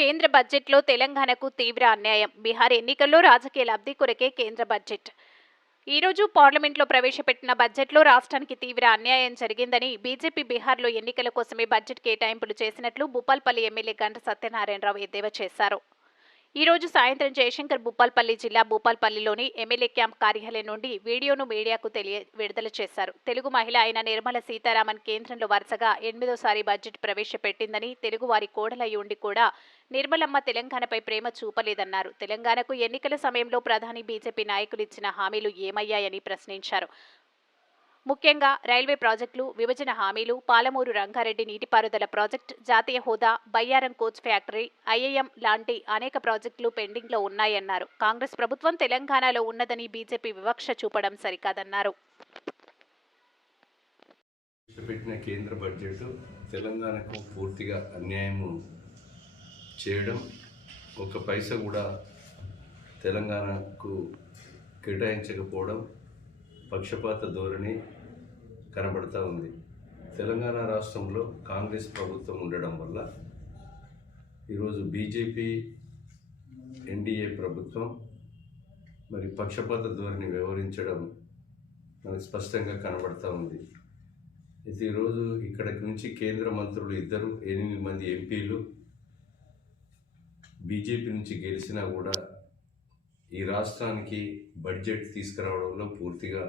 కేంద్ర బడ్జెట్లో తెలంగాణకు తీవ్ర అన్యాయం. బీహార్ ఎన్నికల్లో రాజకీయ లబ్ధి కొరకే కేంద్ర బడ్జెట్. ఈ రోజు పార్లమెంట్లో ప్రవేశపెట్టిన బడ్జెట్లో రాష్ట్రానికి తీవ్ర అన్యాయం జరిగిందని బీజేపీ బీహార్లో ఎన్నికల కోసమే బడ్జెట్ కేటాయింపులు చేసినట్లు భూపాల్పల్లి ఎమ్మెల్యే గంట సత్యనారాయణరావు ఎద్దేవా చేశారు. ఈ రోజు సాయంత్రం జయశంకర్ భూపాల్పల్లి జిల్లా భూపాల్పల్లిలోని ఎమ్మెల్యే క్యాంప్ కార్యాలయం నుండి వీడియోను మీడియాకు తెలియ విడుదల చేశారు. తెలుగు మహిళ అయిన నిర్మల సీతారామన్ కేంద్రంలో వరుసగా ఎనిమిదోసారి బడ్జెట్ ప్రవేశపెట్టిందని తెలుగు వారి కోడలై ఉండి కూడా నిర్మలమ్మ తెలంగాణపై ప్రేమ చూపలేదన్నారు. తెలంగాణకు ఎన్నికల సమయంలో ప్రధాని బీజేపీ నాయకులు ఇచ్చిన హామీలు ఏమయ్యాయని ప్రశ్నించారు. ముఖ్యంగా రైల్వే ప్రాజెక్టులు విభజన హామీలు పాలమూరు రంగారెడ్డి నీటిపారుదల ప్రాజెక్ట్ జాతీయ హోదా బయ్యారం కోచ్ ఫ్యాక్టరీ ఐఐఎం లాంటి అనేక ప్రాజెక్టులు పెండింగ్లో ఉన్నాయన్నారు. కాంగ్రెస్ ప్రభుత్వం తెలంగాణలో ఉన్నదని బీజేపీ వివక్ష చూపడం సరికాదన్నారు. కేంద్ర బడ్జెట్ తెలంగాణకు పూర్తిగా అన్యాయము చేయడం ఒక పైస కూడా తెలంగాణకు కేటాయించకపోవడం పక్షపాత ధోరణి కనబడతా ఉంది. తెలంగాణ రాష్ట్రంలో కాంగ్రెస్ ప్రభుత్వం ఉండడం వల్ల ఈరోజు బీజేపీ ఎన్డీఏ ప్రభుత్వం మరి పక్షపాత ధోరణి వ్యవహరించడం మనకు స్పష్టంగా కనబడతా ఉంది. అయితే ఈరోజు ఇక్కడ నుంచి కేంద్ర మంత్రులు ఇద్దరు ఎనిమిది మంది ఎంపీలు బీజేపీ నుంచి గెలిచినా కూడా ఈ రాష్ట్రానికి బడ్జెట్ తీసుకురావడంలో పూర్తిగా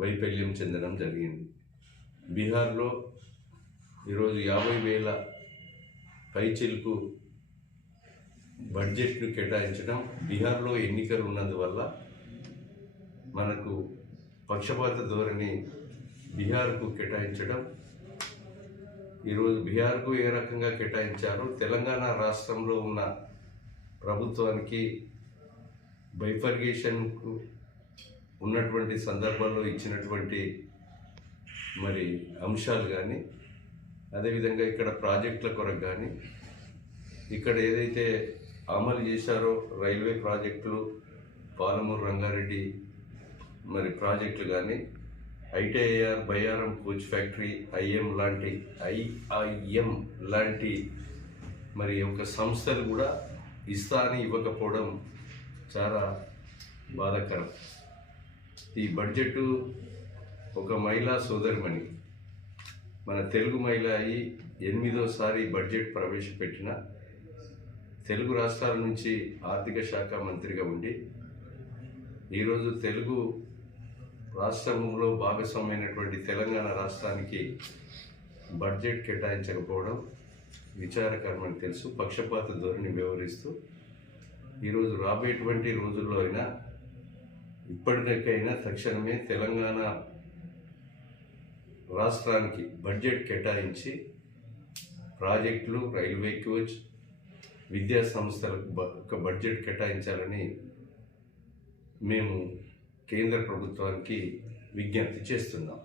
వైఫల్యం చెందడం జరిగింది. బీహార్లో ఈరోజు యాభై వేల పైచిలకు బడ్జెట్ను కేటాయించడం బీహార్లో ఎన్నికలు ఉన్నందువల్ల మనకు పక్షపాత ధోరణి బీహార్కు కేటాయించడం ఈరోజు బీహార్కు ఏ రకంగా కేటాయించారో తెలంగాణ రాష్ట్రంలో ఉన్న ప్రభుత్వానికి బైఫర్గేషన్కు ఉన్నటువంటి సందర్భంలో ఇచ్చినటువంటి మరి అంశాలు కానీ అదేవిధంగా ఇక్కడ ప్రాజెక్టుల కొరకు కానీ ఇక్కడ ఏదైతే అమలు చేశారో రైల్వే ప్రాజెక్టులు పాలమూరు రంగారెడ్డి మరి ప్రాజెక్టులు కానీ ITIR Bayyaram coach factory IM లాంటి ఐఐఎం లాంటి మరి ఒక సంస్థలు కూడా ఇస్తా అని ఇవ్వకపోవడం చాలా బాధాకరం. ఈ బడ్జెట్ ఒక మహిళా సోదరిమణి మన తెలుగు మహిళ అయి ఎనిమిదోసారి బడ్జెట్ ప్రవేశపెట్టిన తెలుగు రాష్ట్రాల నుంచి ఆర్థిక శాఖ మంత్రిగా ఉండి ఈరోజు తెలుగు రాష్ట్రంలో భాగస్వామైనటువంటి తెలంగాణ రాష్ట్రానికి బడ్జెట్ కేటాయించకపోవడం విచారకరమని తెలుసు పక్షపాత ధోరణి వ్యవహరిస్తూ ఈరోజు రాబోయేటువంటి రోజుల్లో అయినా ఇప్పటికైనా తక్షణమే తెలంగాణ రాష్ట్రానికి బడ్జెట్ కేటాయించి ప్రాజెక్టులు రైల్వే కోచ్ విద్యా సంస్థలకు ఒక బడ్జెట్ కేటాయించాలని మేము కేంద్ర ప్రభుత్వానికి విజ్ఞప్తి చేస్తున్నాం.